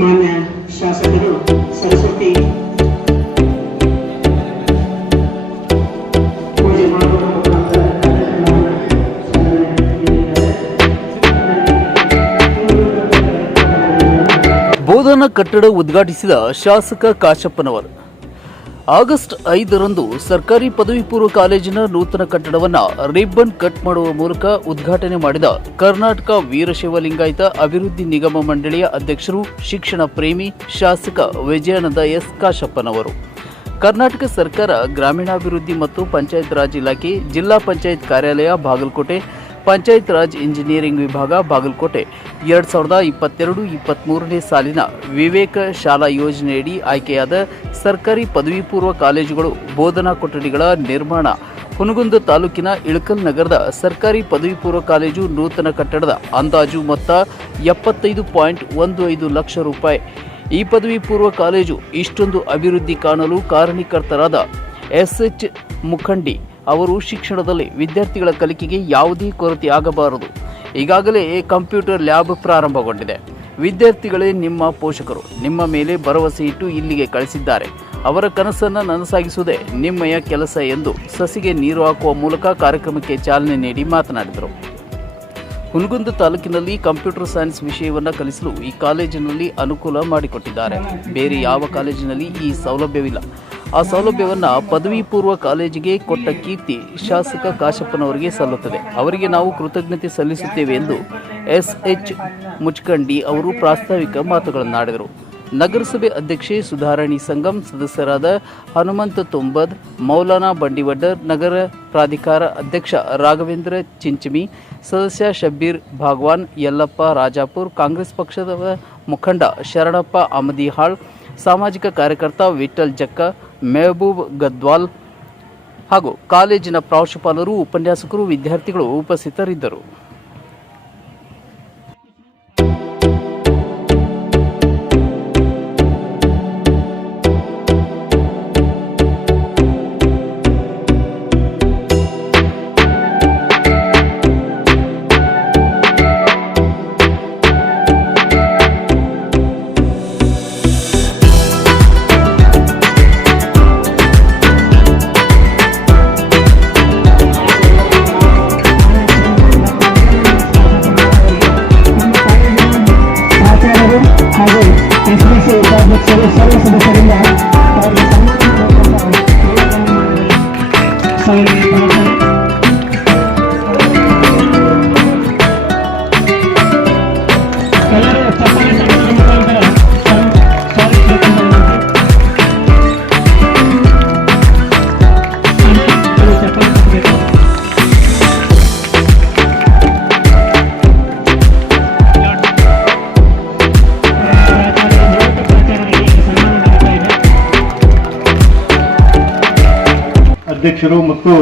ಮಾನ್ಯ ಶಾಸಕರು ಸರಸ್ವತಿ. ಬೋಧನಾ ಕಟ್ಟಡ ಉದ್ಘಾಟಿಸಿದ ಶಾಸಕ ಕಾಶಪ್ಪನವರು. ಆಗಸ್ಟ್ ಐದರಂದು ಸರ್ಕಾರಿ ಪದವಿ ಪೂರ್ವ ಕಾಲೇಜಿನ ನೂತನ ಕಟ್ಟಡವನ್ನು ರಿಬ್ಬನ್ ಕಟ್ ಮಾಡುವ ಮೂಲಕ ಉದ್ಘಾಟನೆ ಮಾಡಿದ ಕರ್ನಾಟಕ ವೀರಶೈವ ಲಿಂಗಾಯತ ಅಭಿವೃದ್ಧಿ ನಿಗಮ ಮಂಡಳಿಯ ಅಧ್ಯಕ್ಷರು ಶಿಕ್ಷಣ ಪ್ರೇಮಿ ಶಾಸಕ ವಿಜಯಾನಂದ ಎಸ್ ಕಾಶಪ್ಪನವರು. ಕರ್ನಾಟಕ ಸರ್ಕಾರ ಗ್ರಾಮೀಣಾಭಿವೃದ್ಧಿ ಮತ್ತು ಪಂಚಾಯತ್ ರಾಜ್ ಇಲಾಖೆ ಜಿಲ್ಲಾ ಪಂಚಾಯತ್ ಕಾರ್ಯಾಲಯ ಬಾಗಲಕೋಟೆ ಪಂಚಾಯತ್ ರಾಜ್ ಇಂಜಿನಿಯರಿಂಗ್ ವಿಭಾಗ ಬಾಗಲಕೋಟೆ. ಎರಡ್ ಸಾವಿರದ ಇಪ್ಪತ್ತೆರಡು ಇಪ್ಪತ್ತ್ಮೂರನೇ ಸಾಲಿನ ವಿವೇಕ ಶಾಲಾ ಯೋಜನೆಯಡಿ ಆಯ್ಕೆಯಾದ ಸರ್ಕಾರಿ ಪದವಿ ಪೂರ್ವ ಕಾಲೇಜುಗಳು ಬೋಧನಾ ಕೊಠಡಿಗಳ ನಿರ್ಮಾಣ. ಹುನಗುಂದ ತಾಲೂಕಿನ ಇಳಕಲ್ ನಗರದ ಸರ್ಕಾರಿ ಪದವಿ ಪೂರ್ವ ಕಾಲೇಜು ನೂತನ ಕಟ್ಟಡದ ಅಂದಾಜು ಮೊತ್ತ ಎಪ್ಪತ್ತೈದು ಪಾಯಿಂಟ್ ಒಂದು ಐದು ಲಕ್ಷ ರೂಪಾಯಿ. ಈ ಪದವಿ ಪೂರ್ವ ಕಾಲೇಜು ಇಷ್ಟೊಂದು ಅಭಿವೃದ್ಧಿ ಕಾಣಲು ಕಾರಣೀಕರ್ತರಾದ ಎಸ್ಎಚ್ ಮುಖಂಡಿ ಅವರು ಶಿಕ್ಷಣದಲ್ಲಿ ವಿದ್ಯಾರ್ಥಿಗಳ ಕಲಿಕೆಗೆ ಯಾವುದೇ ಕೊರತೆ ಆಗಬಾರದು. ಈಗಾಗಲೇ ಕಂಪ್ಯೂಟರ್ ಲ್ಯಾಬ್ ಪ್ರಾರಂಭಗೊಂಡಿದೆ. ವಿದ್ಯಾರ್ಥಿಗಳೇ ನಿಮ್ಮ ಪೋಷಕರು. ನಿಮ್ಮ ಮೇಲೆ ಭರವಸೆ ಇಟ್ಟು ಇಲ್ಲಿಗೆ ಕಳಿಸಿದ್ದಾರೆ. ಅವರ ಕನಸನ್ನು ನನಸಾಗಿಸುವುದೇ ನಿಮ್ಮಯ ಕೆಲಸ ಎಂದು ಸಸಿಗೆ ನೀರು ಹಾಕುವ ಮೂಲಕ ಕಾರ್ಯಕ್ರಮಕ್ಕೆ ಚಾಲನೆ ನೀಡಿ ಮಾತನಾಡಿದರು. ಹುನಗುಂದ ತಾಲೂಕಿನಲ್ಲಿ ಕಂಪ್ಯೂಟರ್ ಸೈನ್ಸ್ ವಿಷಯವನ್ನು ಕಲಿಸಲು ಈ ಕಾಲೇಜಿನಲ್ಲಿ ಅನುಕೂಲ ಮಾಡಿಕೊಟ್ಟಿದ್ದಾರೆ. ಬೇರೆ ಯಾವ ಕಾಲೇಜಿನಲ್ಲಿ ಈ ಸೌಲಭ್ಯವಿಲ್ಲ. ಆ ಸೌಲಭ್ಯವನ್ನು ಪದವಿ ಪೂರ್ವ ಕಾಲೇಜಿಗೆ ಕೊಟ್ಟ ಕೀರ್ತಿ ಶಾಸಕ ಕಾಶಪ್ಪನವರಿಗೆ ಸಲ್ಲುತ್ತದೆ. ಅವರಿಗೆ ನಾವು ಕೃತಜ್ಞತೆ ಸಲ್ಲಿಸುತ್ತೇವೆ ಎಂದು ಎಸ್ ಎಚ್ ಮುಚ್ಕಂಡಿ ಅವರು ಪ್ರಾಸ್ತಾವಿಕ ಮಾತುಗಳನ್ನಾಡಿದರು ನಗರಸಭೆ ಅಧ್ಯಕ್ಷೆ ಸುಧಾರಾಣಿ ಸಂಗಮ್ ಸದಸ್ಯರಾದ ಹನುಮಂತ ತುಂಬದ್, ಮೌಲಾನಾ ಬಂಡಿವಡ್ಡರ್, ನಗರ ಪ್ರಾಧಿಕಾರ ಅಧ್ಯಕ್ಷ ರಾಘವೇಂದ್ರ ಚಿಂಚಮಿ, ಸದಸ್ಯ ಶಬ್ಬೀರ್ ಭಾಗವಾನ್, ಯಲ್ಲಪ್ಪ ರಾಜಾಪುರ್, ಕಾಂಗ್ರೆಸ್ ಪಕ್ಷದ ಮುಖಂಡ ಶರಣಪ್ಪ ಅಮದಿಹಾಳ್, ಸಾಮಾಜಿಕ ಕಾರ್ಯಕರ್ತ ವಿಠಲ್ ಜಕ್ಕ ಮೆಹಬೂಬ್ ಗದ್ವಾಲ್ ಹಾಗೂ ಕಾಲೇಜಿನ ಪ್ರಾಂಶುಪಾಲರು ಉಪನ್ಯಾಸಕರು ವಿದ್ಯಾರ್ಥಿಗಳು ಉಪಸ್ಥಿತರಿದ್ದರು. ಅಧ್ಯಕ್ಷರು ಮತ್ತು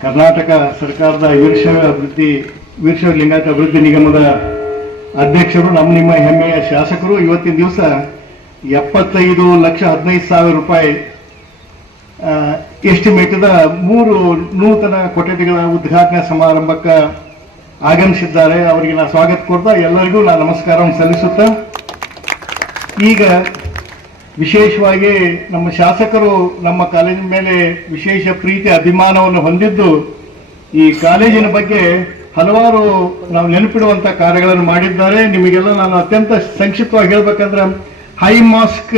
ಕರ್ನಾಟಕ ಸರ್ಕಾರದ ವೀರಶೈವ ಅಭಿವೃದ್ಧಿ ವೀರಶೈವ ಲಿಂಗಾಯತ ಅಭಿವೃದ್ಧಿ ನಿಗಮದ ಅಧ್ಯಕ್ಷರು, ನಮ್ಮ ನಿಮ್ಮ ಹೆಮ್ಮೆಯ ಶಾಸಕರು, ಇವತ್ತಿನ ದಿವಸ ಎಪ್ಪತ್ತೈದು ಲಕ್ಷ ಹದಿನೈದು ಸಾವಿರ ರೂಪಾಯಿ ಎಸ್ಟಿಮೇಟದ ಮೂರು ನೂತನ ಕೊಠಡಿಗಳ ಉದ್ಘಾಟನಾ ಸಮಾರಂಭಕ್ಕೆ ಆಗಮಿಸಿದ್ದಾರೆ. ಅವರಿಗೆ ನಾನು ಸ್ವಾಗತ ಕೊಡ್ತಾ ಎಲ್ಲರಿಗೂ ನಾನು ನಮಸ್ಕಾರವನ್ನು ಸಲ್ಲಿಸುತ್ತಾ, ಈಗ ವಿಶೇಷವಾಗಿ ನಮ್ಮ ಶಾಸಕರು ನಮ್ಮ ಕಾಲೇಜಿನ ಮೇಲೆ ವಿಶೇಷ ಪ್ರೀತಿ, ಅಭಿಮಾನವನ್ನು ಹೊಂದಿದ್ದು ಈ ಕಾಲೇಜಿನ ಬಗ್ಗೆ ಹಲವಾರು ನಾವು ನೆನಪಿಡುವಂತ ಕಾರ್ಯಗಳನ್ನು ಮಾಡಿದ್ದಾರೆ. ನಿಮಗೆಲ್ಲ ನಾನು ಅತ್ಯಂತ ಸಂಕ್ಷಿಪ್ತವಾಗಿ ಹೇಳ್ಬೇಕಂದ್ರೆ, ಹೈ ಮಾಸ್ಕ್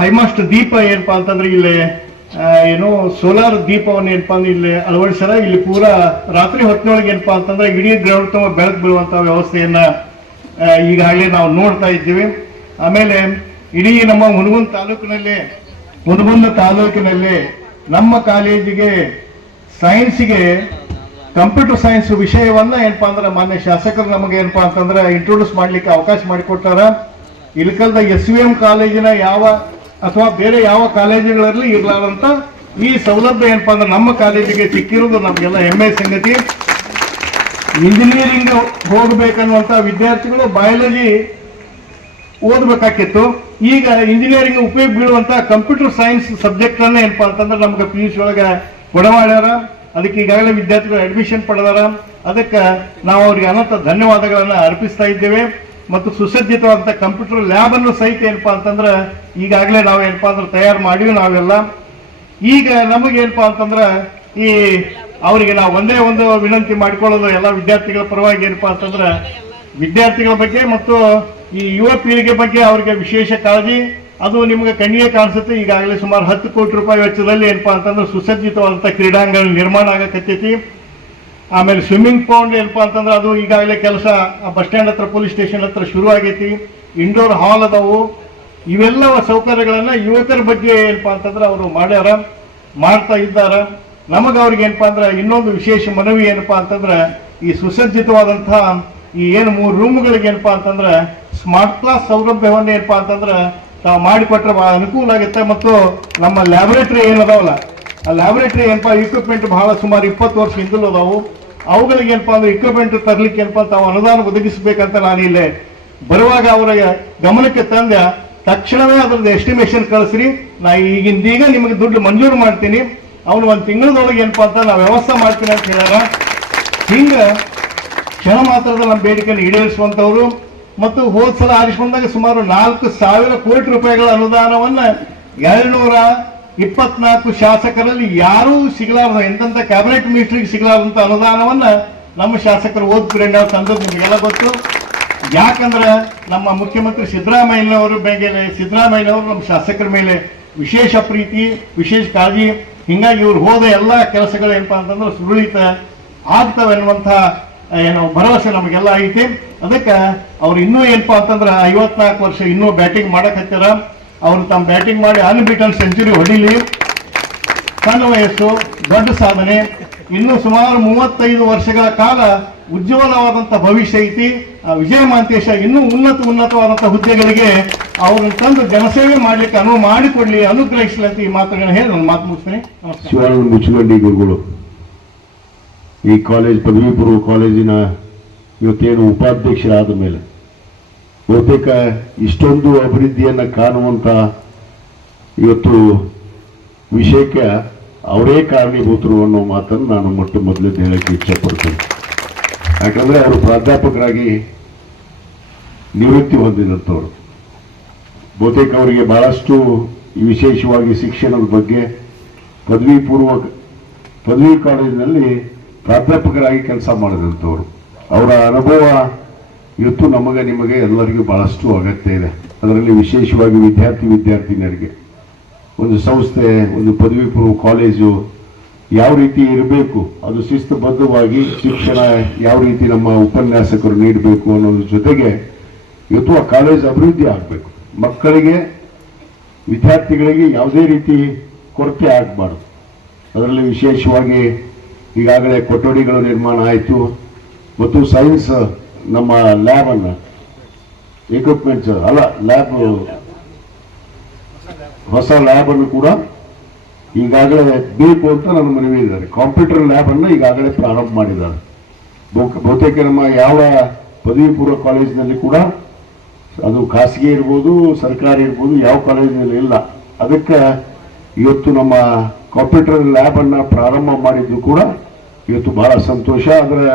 ಹೈಮಾಸ್ಟ್ ದೀಪ ಏನಪ್ಪಾ ಅಂತಂದ್ರೆ ಇಲ್ಲಿ ಏನು ಸೋಲಾರ್ ದೀಪವನ್ನು ಏನಪ್ಪಾ ಅಂದ್ರೆ ಇಲ್ಲಿ ಅಳವಡಿಸ್ಯಾರ. ಇಲ್ಲಿ ಪೂರಾ ರಾತ್ರಿ ಹೊತ್ತಿನೊಳಗೆ ಏನಪ್ಪಾ ಅಂತಂದ್ರೆ ಇಡೀ ಗ್ರೌಂಡ್ ತುಂಬ ಬೆಳಕು ಬೀಳುವಂಥ ವ್ಯವಸ್ಥೆಯನ್ನ ಈಗ ಈಗಾಗಲೇ ನಾವು ನೋಡ್ತಾ ಇದ್ದೀವಿ. ಆಮೇಲೆ ಇಡೀ ನಮ್ಮ ಹುನಗುಂದ ತಾಲೂಕಿನಲ್ಲಿ ಹುನಗುಂದ ತಾಲೂಕಿನಲ್ಲಿ ನಮ್ಮ ಕಾಲೇಜಿಗೆ ಸೈನ್ಸ್ಗೆ ಕಂಪ್ಯೂಟರ್ ಸೈನ್ಸ್ ವಿಷಯವನ್ನ ಏನಪ್ಪಾ ಅಂದ್ರೆ ಮಾನ್ಯ ಶಾಸಕರು ನಮಗೆ ಏನಪ್ಪಾ ಅಂತಂದ್ರೆ ಇಂಟ್ರೊಡ್ಯೂಸ್ ಮಾಡ್ಲಿಕ್ಕೆ ಅವಕಾಶ ಮಾಡಿಕೊಟ್ಟಾರ. ಕಲ್ದ ಎಸ್ ವಿ ಎಂ ಕಾಲೇಜಿನ ಯಾವ ಅಥವಾ ಬೇರೆ ಯಾವ ಕಾಲೇಜುಗಳಲ್ಲಿ ಇರಲಾರಂತ ಈ ಸೌಲಭ್ಯ ಏನಪ್ಪಾ ಅಂದ್ರೆ ನಮ್ಮ ಕಾಲೇಜಿಗೆ ಸಿಕ್ಕಿರೋದು ನಮಗೆಲ್ಲ ಹೆಮ್ಮೆ ಸಂಗತಿ. ಇಂಜಿನಿಯರಿಂಗ್ ಹೋಗ್ಬೇಕನ್ನುವಂತ ವಿದ್ಯಾರ್ಥಿಗಳು ಬಯಾಲಜಿ ಓದಬೇಕಾಗಿತ್ತು ಈಗ ಇಂಜಿನಿಯರಿಂಗ್ ಉಪಯೋಗ ಬೀಳುವಂತ ಕಂಪ್ಯೂಟರ್ ಸೈನ್ಸ್ ಸಬ್ಜೆಕ್ಟ್ ಅನ್ನ ಏನಪ್ಪಾ ಅಂತಂದ್ರೆ ನಮ್ಗೆ ಪಿ ಯು ಸಿ ಒಳಗೆ ಕೊಡಮಾಡ್ಯಾರ. ಅದಕ್ಕೆ ಈಗಾಗಲೇ ವಿದ್ಯಾರ್ಥಿಗಳು ಅಡ್ಮಿಷನ್ ಪಡೆದಾರ. ಅದಕ್ಕೆ ನಾವು ಅವರಿಗೆ ಅನಂತ ಧನ್ಯವಾದಗಳನ್ನು ಅರ್ಪಿಸ್ತಾ ಇದ್ದೇವೆ. ಮತ್ತು ಸುಸಜ್ಜಿತವಾದಂಥ ಕಂಪ್ಯೂಟರ್ ಲ್ಯಾಬ್ ಅನ್ನು ಸಹಿತ ಏನಪ್ಪಾ ಅಂತಂದ್ರೆ ಈಗಾಗಲೇ ನಾವು ಏನಪ್ಪಾ ಅಂದ್ರೆ ತಯಾರು ಮಾಡಿವಿ ನಾವೆಲ್ಲ. ಈಗ ನಮಗೇನಪ್ಪ ಅಂತಂದ್ರೆ ಈ ಅವರಿಗೆ ನಾವು ಒಂದೇ ಒಂದು ವಿನಂತಿ ಮಾಡಿಕೊಳ್ಳೋದು ಎಲ್ಲ ವಿದ್ಯಾರ್ಥಿಗಳ ಪರವಾಗಿ ಏನಪ್ಪಾ ಅಂತಂದ್ರೆ ವಿದ್ಯಾರ್ಥಿಗಳ ಬಗ್ಗೆ ಮತ್ತು ಈ ಯುವ ಪೀಳಿಗೆ ಬಗ್ಗೆ ಅವರಿಗೆ ವಿಶೇಷ ಕಾಳಜಿ. ಅದು ನಿಮಗೆ ಕಣ್ಣಿಗೆ ಕಾಣಿಸುತ್ತೆ. ಈಗಾಗಲೇ ಸುಮಾರು ಹತ್ತು ಕೋಟಿ ರೂಪಾಯಿ ವೆಚ್ಚದಲ್ಲಿ ಏನಪ್ಪಾ ಅಂತಂದ್ರೆ ಸುಸಜ್ಜಿತವಾದಂಥ ಕ್ರೀಡಾಂಗಣ ನಿರ್ಮಾಣ ಆಗಕತ್ತೈತಿ. ಆಮೇಲೆ ಸ್ವಿಮ್ಮಿಂಗ್ ಪೌಂಡ್ ಏನಪ್ಪಾ ಅಂತಂದ್ರೆ ಅದು ಈಗಾಗಲೇ ಕೆಲಸ ಬಸ್ ಸ್ಟ್ಯಾಂಡ್ ಹತ್ರ, ಪೊಲೀಸ್ ಸ್ಟೇಷನ್ ಹತ್ರ ಶುರು ಆಗೈತಿ. ಇಂಡೋರ್ ಹಾಲ್ ಅದಾವು. ಇವೆಲ್ಲ ಸೌಕರ್ಯಗಳನ್ನ ಯುವಕರ ಬಗ್ಗೆ ಏನಪ್ಪಾ ಅಂತಂದ್ರೆ ಅವರು ಮಾಡ್ಯಾರ, ಮಾಡ್ತಾ ಇದ್ದಾರೆ. ನಮಗೆ ಅವ್ರಿಗೆ ಏನಪ್ಪಾ ಅಂದ್ರೆ ಇನ್ನೊಂದು ವಿಶೇಷ ಮನವಿ ಏನಪ್ಪಾ ಅಂತಂದ್ರೆ ಈ ಸುಸಜ್ಜಿತವಾದಂಥ ಈ ಏನು ಮೂರು ರೂಮ್ಗಳಿಗೆ ಏನಪ್ಪಾ ಅಂತಂದ್ರೆ ಸ್ಮಾರ್ಟ್ ಕ್ಲಾಸ್ ಸೌಲಭ್ಯವನ್ನು ಏನಪ್ಪಾ ಅಂತಂದ್ರೆ ತಾವು ಮಾಡಿಕೊಟ್ರೆ ಬಹಳ ಅನುಕೂಲ ಆಗುತ್ತೆ. ಮತ್ತು ನಮ್ಮ ಲ್ಯಾಬೊರೇಟರಿ ಏನದಾವಲ್ಲ ಆ ಲ್ಯಾಬೊರೇಟ್ರಿ ಏನಪ್ಪ ಇಕ್ವಿಪ್ಮೆಂಟ್ ಬಹಳ ಸುಮಾರು ಇಪ್ಪತ್ತು ವರ್ಷ ಹಿಂದಲೂ ಅದಾವು. ಅವುಗಳಿಗೆ ಏನಪ್ಪಾ ಅಂದ್ರೆ ಇಕ್ವಿಪ್ಮೆಂಟ್ ತರಲಿಕ್ಕೆ ಏನಪ್ಪ ತಾವು ಅನುದಾನ ಒದಗಿಸಬೇಕಂತ ನಾನು ಇಲ್ಲೇ ಬರುವಾಗ ಅವರ ಗಮನಕ್ಕೆ ತಂದೆ ತಕ್ಷಣವೇ ಅದ್ರದ್ದು ಎಸ್ಟಿಮೇಷನ್ ಕಳಿಸ್ರಿ. ನಾ ಈಗಿಂದೀಗ ನಿಮಗೆ ದುಡ್ಡು ಮಂಜೂರು ಮಾಡ್ತೀನಿ. ಅವನು ಒಂದು ತಿಂಗಳದೊಳಗೆ ಏನಪ್ಪಾ ಅಂತ ನಾವು ವ್ಯವಸ್ಥೆ ಮಾಡ್ತೀನಿ ಅಂತ ಹೇಳ್ಯಾರ. ಹಿಂಗ ಕ್ಷಣ ಮಾತ್ರದ ನಮ್ಮ ಬೇಡಿಕೆಯನ್ನು ಈಡೇರಿಸುವಂತವರು ಮತ್ತು ಹೋದ ಸಲ ಆರಿಸಿಕೊಂಡಾಗ ಸುಮಾರು ನಾಲ್ಕು ಸಾವಿರ ಕೋಟಿ ರೂಪಾಯಿಗಳ ಅನುದಾನವನ್ನ ಎರಡ್ನೂರ ಇಪ್ಪತ್ನಾಲ್ಕು ಶಾಸಕರಲ್ಲಿ ಯಾರೂ ಸಿಗಲಾರದ, ಎಂತೆಂಥ ಕ್ಯಾಬಿನೆಟ್ ಮಿನಿಸ್ಟ್ರಿಗೆ ಸಿಗಲಾರದಂತ ಅನುದಾನವನ್ನ ನಮ್ಮ ಶಾಸಕರು ಓದ್ ಪಿರಿಯಡ್ ತಂದದ್ದು ನಿಮಗೆಲ್ಲ ಗೊತ್ತು. ಯಾಕಂದ್ರೆ ನಮ್ಮ ಮುಖ್ಯಮಂತ್ರಿ ಸಿದ್ದರಾಮಯ್ಯನವರ ಮೇಲೆ ಸಿದ್ದರಾಮಯ್ಯನವರು ನಮ್ಮ ಶಾಸಕರ ಮೇಲೆ ವಿಶೇಷ ಪ್ರೀತಿ, ವಿಶೇಷ ಕಾಳಜಿ. ಹಿಂಗಾಗಿ ಇವ್ರು ಹೋದ ಎಲ್ಲ ಕೆಲಸಗಳು ಏನಪ್ಪಾ ಅಂತಂದ್ರೆ ಸುರುಳಿತ ಆಗ್ತವೆ ಅನ್ನುವಂಥ ಏನು ಭರವಸೆ ನಮಗೆಲ್ಲ ಐತಿ. ಅದಕ್ಕೆ ಅವ್ರು ಇನ್ನೂ ಏನಪ್ಪಾ ಅಂತಂದ್ರೆ ಐವತ್ನಾಲ್ಕು ವರ್ಷ ಇನ್ನೂ ಬ್ಯಾಟಿಂಗ್ ಮಾಡಕ್ ಹತ್ತಿರ ಅವ್ರು ತಮ್ಮ ಬ್ಯಾಟಿಂಗ್ ಮಾಡಿ ಅನ್ಬಿಟನ್ ಸೆಂಚುರಿ ಹೊಡಿಲಿ. ಸಣ್ಣ ವಯಸ್ಸು, ದೊಡ್ಡ ಸಾಧನೆ. ಇನ್ನು ಸುಮಾರು ಮೂವತ್ತೈದು ವರ್ಷಗಳ ಕಾಲ ಉಜ್ವಲವಾದಂಥ ಭವಿಷ್ಯ ಐತಿ. ವಿಜಯ ಮಾಂತೇಶ ಇನ್ನೂ ಉನ್ನತ ಉನ್ನತವಾದಂಥ ಹುದ್ದೆಗಳಿಗೆ ಅವ್ರನ್ನ ತಂದು ಜನಸೇವೆ ಮಾಡ್ಲಿಕ್ಕೆ ಅನುವು ಮಾಡಿಕೊಡ್ಲಿ, ಅನುಗ್ರಹಿಸಲಿ ಈ ಮಾತುಗಳನ್ನ ಹೇಳಿ ನಾನು ಮಾತು ಮುಗಿಸ್ತೀನಿ. ಗುರುಗಳು. ಈ ಕಾಲೇಜ್ ಪದವಿ ಕಾಲೇಜಿನ ಇವತ್ತೇನು ಉಪಾಧ್ಯಕ್ಷರಾದ ಮೇಲೆ ಬಹುತೇಕ ಇಷ್ಟೊಂದು ಅಭಿವೃದ್ಧಿಯನ್ನು ಕಾಣುವಂಥ ಇವತ್ತು ವಿಷಯಕ್ಕೆ ಅವರೇ ಕಾರಣೀಭೂತರು ಅನ್ನೋ ಮಾತನ್ನು ನಾನು ಮೊಟ್ಟ ಮೊದಲೇ ಹೇಳಕ್ಕೆ ಇಚ್ಛಪಡ್ತೀನಿ. ಯಾಕಂದರೆ ಅವರು ಪ್ರಾಧ್ಯಾಪಕರಾಗಿ ನಿವೃತ್ತಿ ಹೊಂದಿದಂಥವ್ರು. ಬಹುತೇಕ ಅವರಿಗೆ ಭಾಳಷ್ಟು ವಿಶೇಷವಾಗಿ ಶಿಕ್ಷಣದ ಬಗ್ಗೆ ಪದವಿ ಪೂರ್ವ ಪದವಿ ಕಾಲೇಜಿನಲ್ಲಿ ಪ್ರಾಧ್ಯಾಪಕರಾಗಿ ಕೆಲಸ ಮಾಡಿದಂಥವ್ರು ಅವರ ಅನುಭವ ಇವತ್ತು ನಮಗೆ, ನಿಮಗೆ ಎಲ್ಲರಿಗೂ ಬಹಳಷ್ಟು ಅಗತ್ಯ ಇದೆ. ಅದರಲ್ಲಿ ವಿಶೇಷವಾಗಿ ವಿದ್ಯಾರ್ಥಿ ವಿದ್ಯಾರ್ಥಿನಿಯರಿಗೆ. ಒಂದು ಸಂಸ್ಥೆ, ಒಂದು ಪದವಿ ಪೂರ್ವ ಕಾಲೇಜು ಯಾವ ರೀತಿ ಇರಬೇಕು, ಅದು ಶಿಸ್ತುಬದ್ಧವಾಗಿ ಶಿಕ್ಷಣ ಯಾವ ರೀತಿ ನಮ್ಮ ಉಪನ್ಯಾಸಕರು ನೀಡಬೇಕು ಅನ್ನೋದ್ರ ಜೊತೆಗೆ ಇವತ್ತು ಆ ಕಾಲೇಜ್ ಅಭಿವೃದ್ಧಿ ಆಗಬೇಕು. ಮಕ್ಕಳಿಗೆ, ವಿದ್ಯಾರ್ಥಿಗಳಿಗೆ ಯಾವುದೇ ರೀತಿ ಕೊರತೆ ಆಗಬಾರ್ದು. ಅದರಲ್ಲಿ ವಿಶೇಷವಾಗಿ ಈಗಾಗಲೇ ಕೊಠಡಿಗಳು ನಿರ್ಮಾಣ ಆಯಿತು ಮತ್ತು ಸೈನ್ಸ್ ನಮ್ಮ ಲ್ಯಾಬನ್ನು ಎಕ್ವಿಪ್ಮೆಂಟ್ಸ್ ಅಲ್ಲ ಲ್ಯಾಬ್ ಹೊಸ ಲ್ಯಾಬ್ ಅನ್ನು ಕೂಡ ಈಗಾಗಲೇ ಬೇಕು ಅಂತ ನನ್ನ ಮನವಿ ಇದ್ದಾರೆ. ಕಂಪ್ಯೂಟರ್ ಲ್ಯಾಬ್ ಅನ್ನು ಈಗಾಗಲೇ ಪ್ರಾರಂಭ ಮಾಡಿದ್ದಾರೆ. ಬಹು- ಬಹುತೇಕ ನಮ್ಮ ಯಾವ ಪದವಿ ಪೂರ್ವ ಕಾಲೇಜಿನಲ್ಲಿ ಕೂಡ ಅದು ಖಾಸಗಿ ಇರ್ಬೋದು, ಸರ್ಕಾರಿ ಇರ್ಬೋದು, ಯಾವ ಕಾಲೇಜಿನಲ್ಲಿ ಇಲ್ಲ. ಅದಕ್ಕೆ ಇವತ್ತು ನಮ್ಮ ಕಂಪ್ಯೂಟರ್ ಲ್ಯಾಬ್ ಅನ್ನ ಪ್ರಾರಂಭ ಮಾಡಿದ್ದು ಕೂಡ ಇವತ್ತು ಬಹಳ ಸಂತೋಷ ಆದರೆ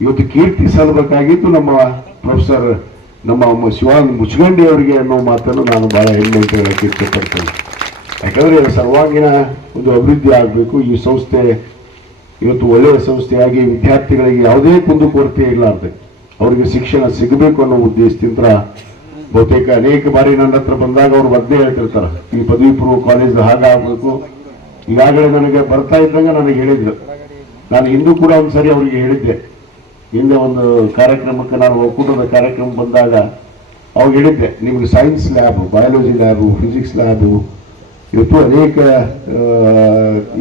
ಇವತ್ತು ಕೀರ್ತಿ ಸಲ್ಲಬೇಕಾಗಿತ್ತು ನಮ್ಮ ಪ್ರೊಫೆಸರ್, ನಮ್ಮ ಶಿವಾನಂದ ಮುಚ್ಚಗಂಡಿ ಅವರಿಗೆ ಅನ್ನೋ ಮಾತನ್ನು ನಾನು ಬಹಳ ಹೆಮ್ಮೆ ಅಂತ ಹೇಳಕ್ಕೆ ಇಷ್ಟಪಡ್ತೇನೆ. ಯಾಕಂದ್ರೆ ಸರ್ವಾಂಗೀಣ ಒಂದು ಅಭಿವೃದ್ಧಿ ಆಗಬೇಕು. ಈ ಸಂಸ್ಥೆ ಇವತ್ತು ಒಳ್ಳೆಯ ಸಂಸ್ಥೆಯಾಗಿ ವಿದ್ಯಾರ್ಥಿಗಳಿಗೆ ಯಾವುದೇ ಕುಂದುಕೊರತೆ ಇರಲಾರ್ದೆ ಅವರಿಗೆ ಶಿಕ್ಷಣ ಸಿಗಬೇಕು ಅನ್ನೋ ಉದ್ದೇಶದಿಂದ ಬಹುತೇಕ ಅನೇಕ ಬಾರಿ ನನ್ನ ಹತ್ರ ಬಂದಾಗ ಅವ್ರು ಒದ್ದೆ ಹೇಳ್ತಿರ್ತಾರೆ, ಈ ಪದವಿ ಪೂರ್ವ ಕಾಲೇಜ್ ಹಾಗಾಗಬೇಕು. ಈಗಾಗಲೇ ನನಗೆ ಬರ್ತಾ ಇದ್ದಂಗೆ ನನಗೆ ಹೇಳಿದ್ರು. ನಾನು ಹಿಂದೂ ಕೂಡ ಒಂದ್ಸರಿ ಅವರಿಗೆ ಹೇಳಿದ್ದೆ. ಹಿಂದೆ ಒಂದು ಕಾರ್ಯಕ್ರಮಕ್ಕೆ ನಾನು ಒಕ್ಕೂಟದ ಕಾರ್ಯಕ್ರಮ ಬಂದಾಗ ಅವಾಗ ಹೇಳಿದ್ದೆ, ನಿಮಗೆ science lab biology lab physics lab ಇವತ್ತು ಅನೇಕ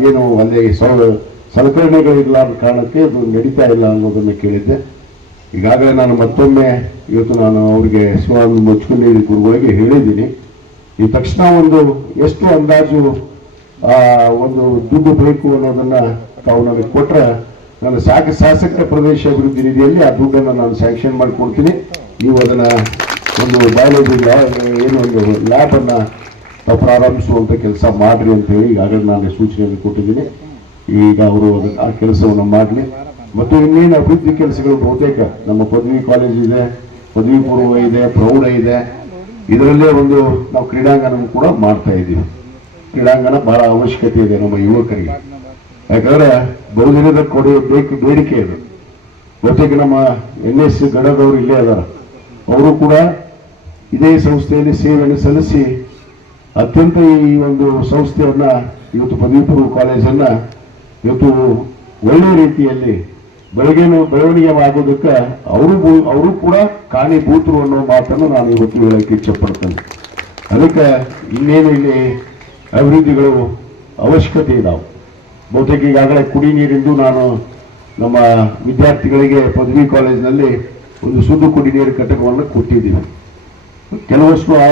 ಏನು ಅಲ್ಲಿ ಸೌ- ಸಲಕರಣೆಗಳಿರಲಾರ ಕಾರಣಕ್ಕೆ ಇದು ನಡೀತಾ ಇಲ್ಲ ಅನ್ನೋದನ್ನು ಕೇಳಿದ್ದೆ. ಈಗಾಗಲೇ ನಾನು ಮತ್ತೊಮ್ಮೆ ಇವತ್ತು ನಾನು ಅವರಿಗೆ ಸ್ವಾಮಿ ಮುಚ್ಚಿಕೊಂಡು ಗುರುವಾಗಿ ಹೇಳಿದ್ದೀನಿ. ಈ ತಕ್ಷಣ ಒಂದು ಎಷ್ಟು ಅಂದಾಜು ಒಂದು ದುಡ್ಡು ಬೇಕು ಅನ್ನೋದನ್ನ ತಾವು ನನಗೆ ಕೊಟ್ರೆ ನನ್ನ ಸಾಕಿ ಶಾಸಕ ಪ್ರದೇಶ ಅಭಿವೃದ್ಧಿ ನಿಧಿಯಲ್ಲಿ ಆ ದುಡ್ಡನ್ನು ನಾನು ಸ್ಯಾಂಕ್ಷನ್ ಮಾಡಿಕೊಡ್ತೀನಿ. ನೀವು ಅದನ್ನ ಒಂದು ಬಯಾಲಜಿ ಏನು ಒಂದು ಲ್ಯಾಬ್ ಅನ್ನ ತಾವು ಪ್ರಾರಂಭಿಸುವಂತ ಕೆಲಸ ಮಾಡ್ರಿ ಅಂತ ಹೇಳಿ ಈಗಾಗಲೇ ನಾನು ಸೂಚನೆಯನ್ನು ಕೊಟ್ಟಿದ್ದೀನಿ. ಈಗ ಅವರು ಆ ಕೆಲಸವನ್ನು ಮಾಡಲಿ. ಮತ್ತು ಇನ್ನೇನು ಅಭಿವೃದ್ಧಿ ಕೆಲಸಗಳು ಬಹುತೇಕ ನಮ್ಮ ಪದವಿ ಕಾಲೇಜ್ ಇದೆ, ಪದವಿ ಪೂರ್ವ ಇದೆ, ಪ್ರೌಢ ಇದೆ. ಇದರಲ್ಲೇ ಒಂದು ನಾವು ಕ್ರೀಡಾಂಗಣ ಕೂಡ ಮಾಡ್ತಾ ಇದ್ದೀವಿ. ಕ್ರೀಡಾಂಗಣ ಬಹಳ ಅವಶ್ಯಕತೆ ಇದೆ ನಮ್ಮ ಯುವಕರಿಗೆ. ಯಾಕಂದ್ರೆ ಬಹುದಿನದ ಕೊಡಿ ಬೇಕು ಬೇಡಿಕೆ ಇದು. ಬಹುತೇಕ ನಮ್ಮ ಎನ್ ಎಸ್ ಗಣದವರು ಇಲ್ಲೇ ಅದಾರ ಅವರು ಕೂಡ ಇದೇ ಸಂಸ್ಥೆಯಲ್ಲಿ ಸೇವೆಯನ್ನು ಸಲ್ಲಿಸಿ ಅತ್ಯಂತ ಈ ಒಂದು ಸಂಸ್ಥೆಯನ್ನ ಇವತ್ತು ಪದವಿ ಪೂರ್ವ ಕಾಲೇಜನ್ನ ಇವತ್ತು ಒಳ್ಳೆಯ ರೀತಿಯಲ್ಲಿ ಬೆಳಗ್ಗೆ ಬೆಳವಣಿಗೆ ಆಗೋದಕ್ಕೆ ಅವರು ಅವರು ಕೂಡ ಕಾಣಿಭೂತರು ಅನ್ನೋ ಮಾತನ್ನು ನಾನು ಇವತ್ತು ಹೇಳಕ್ಕೆ ಇಚ್ಛಪಡ್ತೇನೆ. ಅದಕ್ಕೆ ಇನ್ನೇನು ಇಲ್ಲಿ ಅಭಿವೃದ್ಧಿಗಳು ಅವಶ್ಯಕತೆ ಇದಾವೆ. ಬಹುತೇಕ ಈಗಾಗಲೇ ಕುಡಿ ನೀರಿಂದು ನಾನು ನಮ್ಮ ವಿದ್ಯಾರ್ಥಿಗಳಿಗೆ ಪದವಿ ಕಾಲೇಜಿನಲ್ಲಿ ಒಂದು ಶುದ್ಧ ಕುಡಿ ನೀರು ಘಟಕವನ್ನು ಕೊಟ್ಟಿದ್ದೀವಿ ಕೆಲವಷ್ಟು ಆ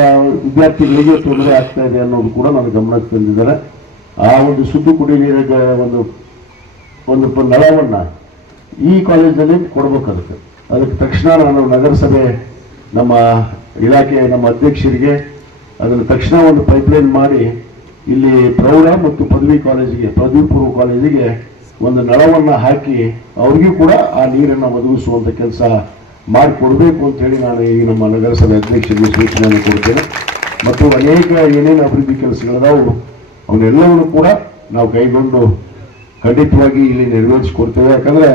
ವಿದ್ಯಾರ್ಥಿಗಳಿಗೆ ತೊಂದರೆ ಆಗ್ತಾ ಇದೆ ಅನ್ನೋದು ಕೂಡ ನನಗೆ ಗಮನಕ್ಕೆ ತಂದಿದ್ದಾರೆ. ಆ ಒಂದು ಶುದ್ಧ ಕುಡಿ ನೀರಿಗೆ ಒಂದು ಒಂದು ನಳವನ್ನು ಈ ಕಾಲೇಜಿನಲ್ಲಿ ಕೊಡಬೇಕಾಗುತ್ತೆ. ಅದಕ್ಕೆ ತಕ್ಷಣ ನಾನು ನಗರಸಭೆ ನಮ್ಮ ಇಲಾಖೆ ನಮ್ಮ ಅಧ್ಯಕ್ಷರಿಗೆ ಅದನ್ನು ತಕ್ಷಣ ಒಂದು ಪೈಪ್ಲೈನ್ ಮಾಡಿ ಇಲ್ಲಿ ಪ್ರೌಢ ಮತ್ತು ಪದವಿ ಕಾಲೇಜಿಗೆ, ಪದವಿ ಪೂರ್ವ ಕಾಲೇಜಿಗೆ ಒಂದು ನಳವನ್ನು ಹಾಕಿ ಅವ್ರಿಗೂ ಕೂಡ ಆ ನೀರನ್ನು ಒದಗಿಸುವಂಥ ಕೆಲಸ ಮಾಡಿಕೊಡ್ಬೇಕು ಅಂತ ಹೇಳಿ ನಾನು ಈ ನಮ್ಮ ನಗರಸಭೆ ಅಧ್ಯಕ್ಷರಿಗೆ ಸೂಚನೆಯನ್ನು ಕೊಡ್ತೇನೆ. ಮತ್ತು ಅನೇಕ ಏನೇನು ಅಭಿವೃದ್ಧಿ ಕೆಲಸಗಳಿದಾವು ಅವನ್ನೆಲ್ಲವನ್ನು ಕೂಡ ನಾವು ಕೈಗೊಂಡು ಖಂಡಿತವಾಗಿ ಇಲ್ಲಿ ನೆರವೇರಿಸಿಕೊಡ್ತೇವೆ. ಯಾಕಂದರೆ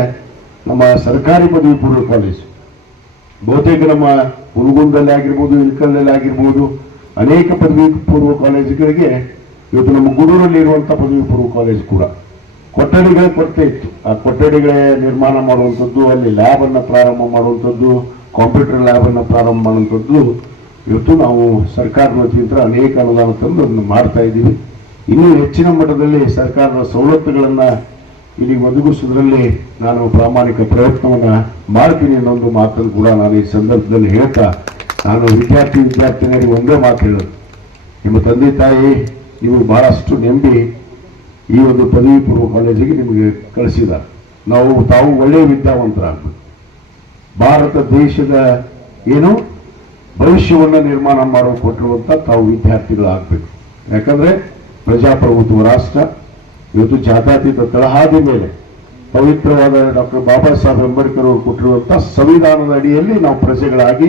ನಮ್ಮ ಸರ್ಕಾರಿ ಪದವಿ ಪೂರ್ವ ಕಾಲೇಜ್, ಬಹುತೇಕ ನಮ್ಮ ಹುಲ್ಗುಂದಲ್ಲಿ ಆಗಿರ್ಬೋದು ಇಲ್ಕಲ್ನಲ್ಲಿ ಆಗಿರ್ಬೋದು, ಅನೇಕ ಪದವಿ ಪೂರ್ವ ಕಾಲೇಜುಗಳಿಗೆ ಇವತ್ತು ನಮ್ಮ ಗೂಡೂರಲ್ಲಿ ಇರುವಂಥ ಪದವಿ ಪೂರ್ವ ಕಾಲೇಜ್ ಕೂಡ. ಕೊಠಡಿಗಳ ಕೊರತೆ ಇತ್ತು. ಆ ಕೊಠಡಿಗಳೇ ನಿರ್ಮಾಣ ಮಾಡುವಂಥದ್ದು, ಅಲ್ಲಿ ಲ್ಯಾಬ್ ಅನ್ನ ಪ್ರಾರಂಭ ಮಾಡುವಂಥದ್ದು ಕಂಪ್ಯೂಟರ್ ಲ್ಯಾಬ್ ಅನ್ನ ಪ್ರಾರಂಭ ಮಾಡುವಂಥದ್ದು. ಇವತ್ತು ನಾವು ಸರ್ಕಾರದ ವತಿಯಿಂದ ಅನೇಕ ಅನುದಾನ ತಂದು ಅದನ್ನು ಮಾಡ್ತಾ ಇದ್ದೀವಿ. ಇನ್ನೂ ಹೆಚ್ಚಿನ ಮಟ್ಟದಲ್ಲಿ ಸರ್ಕಾರದ ಸವಲತ್ತುಗಳನ್ನು ಇಲ್ಲಿ ಒದಗಿಸೋದ್ರಲ್ಲಿ ನಾನು ಪ್ರಾಮಾಣಿಕ ಪ್ರಯತ್ನವನ್ನು ಮಾಡ್ತೀನಿ ಅನ್ನೋ ಒಂದು ಮಾತನ್ನು ಕೂಡ ನಾನು ಈ ಸಂದರ್ಭದಲ್ಲಿ ಹೇಳ್ತಾ, ನಾನು ವಿದ್ಯಾರ್ಥಿ ವಿದ್ಯಾರ್ಥಿನಿಯರಿಗೆ ಒಂದೇ ಮಾತು ಹೇಳೋದು. ನಿಮ್ಮ ತಂದೆ ತಾಯಿ ನೀವು ಬಹಳಷ್ಟು ನಂಬಿ ಈ ಒಂದು ಪದವಿ ಪೂರ್ವ ಕಾಲೇಜಿಗೆ ನಿಮಗೆ ಕಳಿಸಿದ ನಾವು ತಾವು ಒಳ್ಳೆಯ ವಿದ್ಯಾವಂತರಾಗಬೇಕು. ಭಾರತ ದೇಶದ ಏನು? ಭವಿಷ್ಯವನ್ನು ನಿರ್ಮಾಣ ಮಾಡಲು ಕೊಟ್ಟಿರುವಂತ ತಾವು ವಿದ್ಯಾರ್ಥಿಗಳಾಗಬೇಕು. ಯಾಕಂದ್ರೆ ಪ್ರಜಾಪ್ರಭುತ್ವ ರಾಷ್ಟ್ರ, ಇವತ್ತು ಜಾತ್ಯತೀತ ತಳಹಾದಿ ಮೇಲೆ ಪವಿತ್ರವಾದ ಡಾಕ್ಟರ್ ಬಾಬಾ ಸಾಹೇಬ್ ಅಂಬೇಡ್ಕರ್ ಅವರು ಕೊಟ್ಟಿರುವಂಥ ಸಂವಿಧಾನದ ಅಡಿಯಲ್ಲಿ ನಾವು ಪ್ರಜೆಗಳಾಗಿ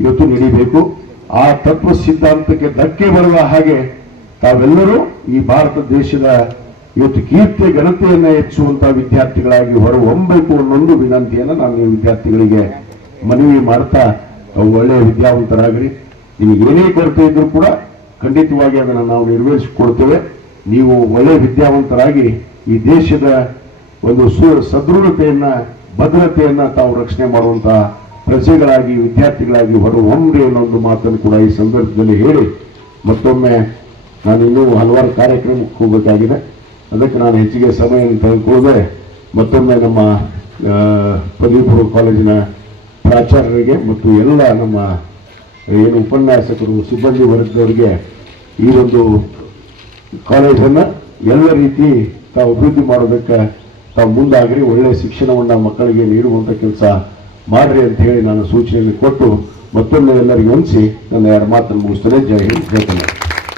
ಇವತ್ತು ನಡೀಬೇಕು. ಆ ತತ್ವ ಸಿದ್ಧಾಂತಕ್ಕೆ ಧಕ್ಕೆ ಬರುವ ಹಾಗೆ ತಾವೆಲ್ಲರೂ ಈ ಭಾರತ ದೇಶದ ಇವತ್ತು ಕೀರ್ತಿ, ಘನತೆಯನ್ನು ಹೆಚ್ಚುವಂತಹ ವಿದ್ಯಾರ್ಥಿಗಳಾಗಿ ಹೊರಹೊಮ್ಮಬೇಕು ಅನ್ನೊಂದು ವಿನಂತಿಯನ್ನು ನಾನು ವಿದ್ಯಾರ್ಥಿಗಳಿಗೆ ಮನವಿ ಮಾಡ್ತಾ ಅವು ಒಳ್ಳೆಯ ವಿದ್ಯಾವಂತರಾಗ್ರಿ. ನಿಮಗೆ ಏನೇ ಕೊರತೆ ಇದ್ರೂ ಕೂಡ ಖಂಡಿತವಾಗಿ ಅದನ್ನು ನಾವು ನೆರವೇರಿಸಿಕೊಡ್ತೇವೆ. ನೀವು ಒಳ್ಳೆಯ ವಿದ್ಯಾವಂತರಾಗಿ ಈ ದೇಶದ ಒಂದು ಸು ಸದೃಢತೆಯನ್ನು, ಭದ್ರತೆಯನ್ನು ತಾವು ರಕ್ಷಣೆ ಮಾಡುವಂತಹ ಪ್ರಜೆಗಳಾಗಿ, ವಿದ್ಯಾರ್ಥಿಗಳಾಗಿ ಹೊರಹೊಮ್ಮಿ ಅನ್ನೋ ಒಂದು ಮಾತನ್ನು ಕೂಡ ಈ ಸಂದರ್ಭದಲ್ಲಿ ಹೇಳಿ ಮತ್ತೊಮ್ಮೆ ನಾನು ಇನ್ನೂ ಹಲವಾರು ಕಾರ್ಯಕ್ರಮಕ್ಕೆ ಹೋಗಬೇಕಾಗಿದೆ. ಅದಕ್ಕೆ ನಾನು ಹೆಚ್ಚಿಗೆ ಸಮಯವನ್ನು ತೆಗೆದುಕೊಳ್ಳದೆ ಮತ್ತೊಮ್ಮೆ ನಮ್ಮ ಪದವಿಪೂರ್ವ ಪದವಿ ಪೂರ್ವ ಕಾಲೇಜಿನ ಪ್ರಾಚಾರ್ಯರಿಗೆ ಮತ್ತು ಎಲ್ಲ ನಮ್ಮ, ಏನು ಉಪನ್ಯಾಸಕರು, ಸಿಬ್ಬಂದಿ ವರ್ಗದವರಿಗೆ ಈ ಒಂದು ಕಾಲೇಜನ್ನು ಎಲ್ಲ ರೀತಿ ತಾವು ಅಭಿವೃದ್ಧಿ ಮಾಡೋದಕ್ಕೆ ತಾವು ಮುಂದಾಗ್ರಿ ಒಳ್ಳೆಯ ಶಿಕ್ಷಣವನ್ನು ಮಕ್ಕಳಿಗೆ ನೀಡುವಂಥ ಕೆಲಸ ಮಾಡ್ರಿ ಅಂತ ಹೇಳಿ ನಾನು ಸೂಚನೆಯನ್ನು ಕೊಟ್ಟು ಮತ್ತೊಮ್ಮೆ ಎಲ್ಲರಿಗೂ ಹೊಂದಿಸಿ ನನ್ನ ಎರಡು ಮಾತನ್ನು ಮುಗಿಸ್ತೇನೆ. ಜೈ ಹಿಂದ್, ಜೈ